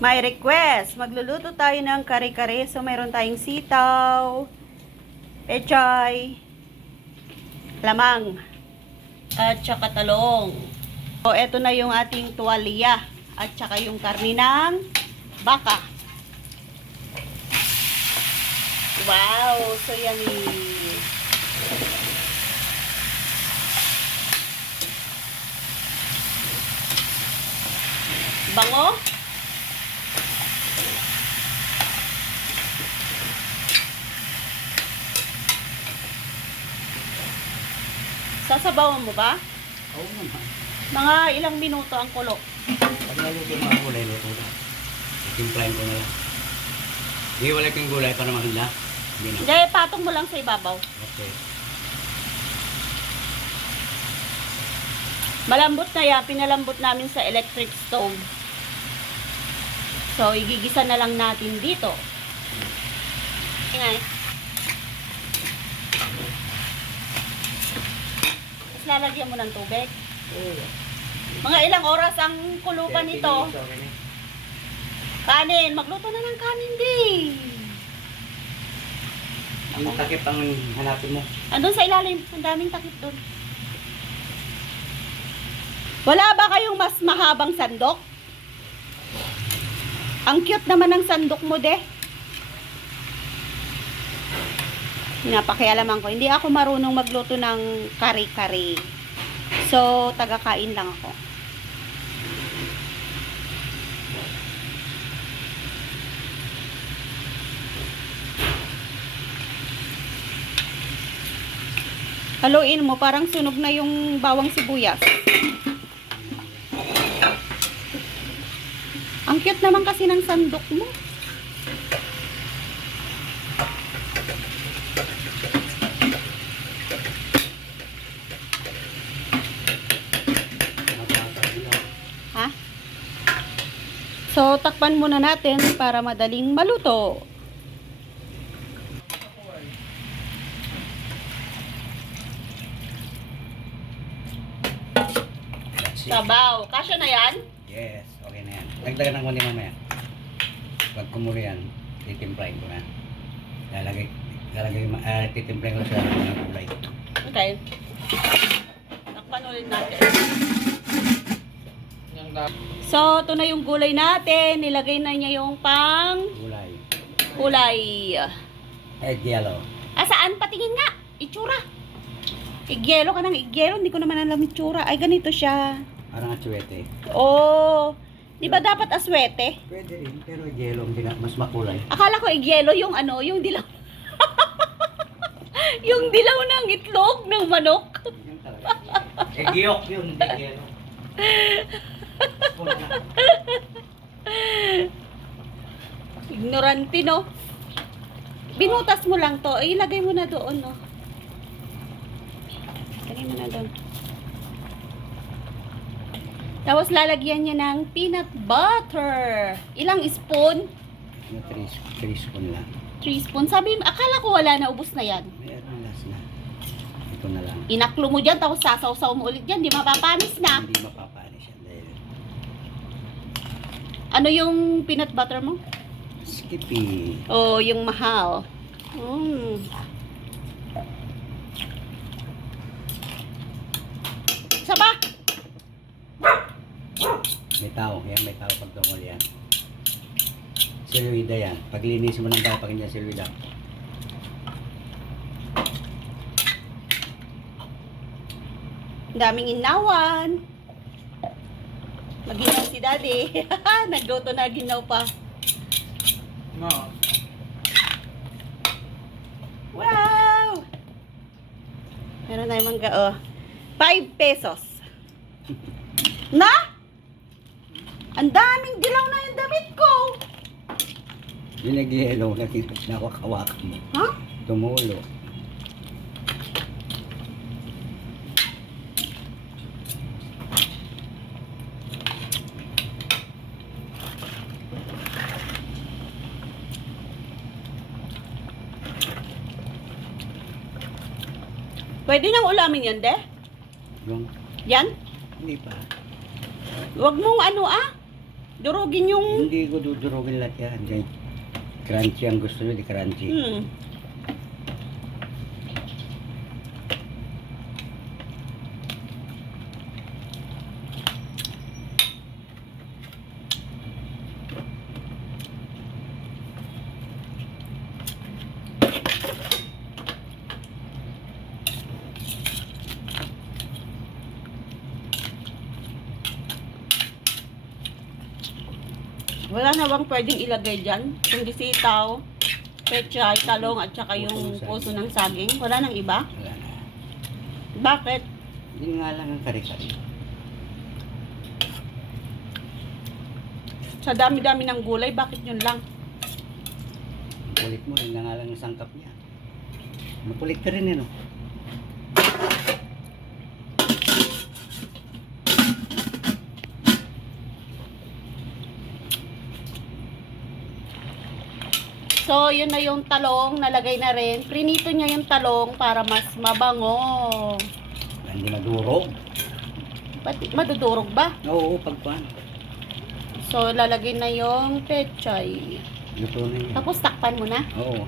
May request. Magluluto tayo ng kare-kare. So, mayroon tayong sitaw, pechay, lamang, at saka talong. So, eto na yung ating tuwalya. At saka yung karni ng baka. Wow! So, yummy! Bango? Sasabawan mo ba? Oo naman. Mga ilang minuto ang kulo. Pag naluto yung mga gulay, luto na. Itimplahin ko na lang. Iwalay ko yung gulay para mahila. Hindi na. Hindi, patong mo lang sa ibabaw. Okay. Malambot na yan. Pinalambot namin sa electric stove. So, igigisa na lang natin dito. Ingay. Tapos lalagyan mo ng tubig. Oo. Mga ilang oras ang kulupan nito. Kanin. Magluto na ng kanin din. Yung takip ang hanapin mo. Andun sa ilalim. Ang daming takip doon. Wala ba kayong mas mahabang sandok? Ang cute naman ng sandok mo, de. Napakialaman ko. Hindi ako marunong magluto ng kare-kare. So, taga-kain lang ako. Haluin mo, parang sunog na yung bawang sibuyas. Ang cute naman kasi ng sandok mo. Ha? So, takpan muna natin para madaling maluto. Sabaw. Kasya na yan? Yes, okay na yan. Dagdagan ng konti mamaya. Pag kumulo yan, titimplahin ko na. Titimplahin ko sa ng gulay. Okay. Takpan ulit natin. So, ito na yung gulay natin. Nilagay na niya yung pang Gulay. kulay. Egg yellow. Saan? Patingin nga. Itsura. Igyelo ka ng igyelo. Hindi ko naman alam itsura. Ay, ganito siya. Parang atsuete. Oh. Di ba dapat aswete? Pwede rin, pero yellow ang mas makulay. Akala ko igyelo yung ano, yung dilaw. Yung dilaw ng itlog ng manok. Yan talaga. Egg yolk yun, hindi yellow. Ignorante, no? Binutas mo lang to. Ilagay mo na doon, no? Ilagay mo na doon. Tapos lalagyan niya ng peanut butter. Ilang spoon? 3 spoon lang. 3 spoon. Sabi, akala ko wala na, ubos na yan. Meron last na. Ito na lang. Inaklo mo dyan, tapos sasaw-saw mo ulit dyan. Di mapapanis na. Hindi mapapanis yan dahil Ano yung peanut butter mo? Skippy. Oh, yung mahal. Saba! May tao. Yan, may tao pag tungkol yan. Silwida yan. Paglinis mo ng dapat niya silwida. Daming inawan. Maginaw si daddy. Nagluto na ginaw pa. No. Wow! Meron na yung mangga, oh. 5 pesos. Na? Ang daming dilaw na yung damit ko. Yung nag-yellow, nakakawakan mo. Ha? Tumulo. Pwede nang ulamin yan, de? Yung, Yan? hindi pa. Huwag mong ano, ah. Durugin yung... Hindi ko dudurugin lahat yan. Kaya crunchy ang gusto nyo, di crunchy. Wala na bang pwedeng ilagay dyan? Kundi sitaw, pechay, talong, at saka yung puso ng saging. Wala nang iba? Wala na. Bakit? Yun nga lang ang kare-kare. Sa dami-dami ng gulay, bakit yun lang? Kulit mo, yun na nga lang ang sangkap niya. Makulit ka rin, ano? So, yun na yung talong, nalagay na rin. Prinito niya yung talong para mas mabango. Hindi madurog. Madudurog ba? Oo, pagkuhan. So, lalagay na yung pechay. Luto na yun. Tapos takpan mo na. Oo.